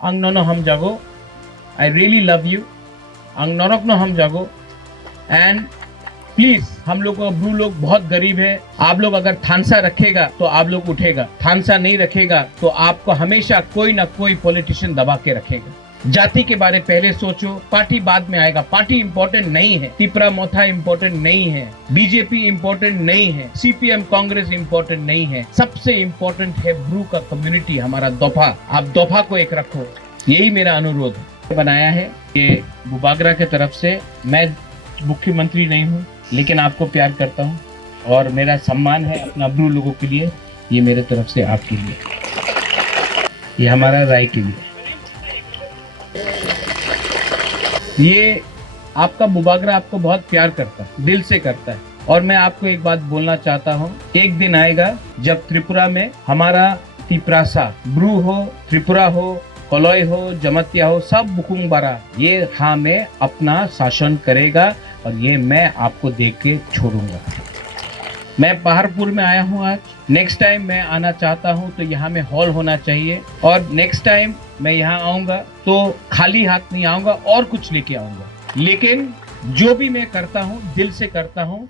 Ang nono ham jago. I really love you. Ang norok no हम जागो. And please हम लोग Bru लोग बहुत गरीब है. आप लोग अगर थानसा रखेगा तो आप लोग उठेगा. थानसा नहीं रखेगा तो आपको हमेशा कोई ना कोई पॉलिटिशियन दबा के रखेगा. जाति के बारे पहले सोचो, पार्टी बाद में आएगा. पार्टी इंपॉर्टेंट नहीं है, तिपरा मोथा इंपॉर्टेंट नहीं है, बीजेपी इंपॉर्टेंट नहीं है, सीपीएम कांग्रेस इंपॉर्टेंट नहीं है. सबसे इंपॉर्टेंट है ब्रू का कम्युनिटी, हमारा दोफा. आप दोफा को एक रखो, यही मेरा अनुरोध है. बनाया है ये बुबागरा की तरफ से. मैं मुख्यमंत्री नहीं हूँ लेकिन आपको प्यार करता हूँ और मेरा सम्मान है अपना ब्रू लोगों के लिए. ये मेरे तरफ से आपके लिए, ये हमारा राय के लिए. ये आपका बुबागरा आपको बहुत प्यार करता है, दिल से करता है. और मैं आपको एक बात बोलना चाहता हूँ, एक दिन आएगा जब त्रिपुरा में हमारा तिपरासा ब्रू हो, त्रिपुरा हो, कलौय हो, जमतिया हो, सब बुकुंगबारा ये हाँ में अपना शासन करेगा और ये मैं आपको देख के छोड़ूंगा. मैं पहाड़पुर में आया हूँ आज. नेक्स्ट टाइम मैं आना चाहता हूँ तो यहाँ में हॉल होना चाहिए. और नेक्स्ट टाइम मैं यहाँ आऊँगा तो खाली हाथ नहीं आऊँगा और कुछ लेके आऊँगा. लेकिन जो भी मैं करता हूँ दिल से करता हूँ.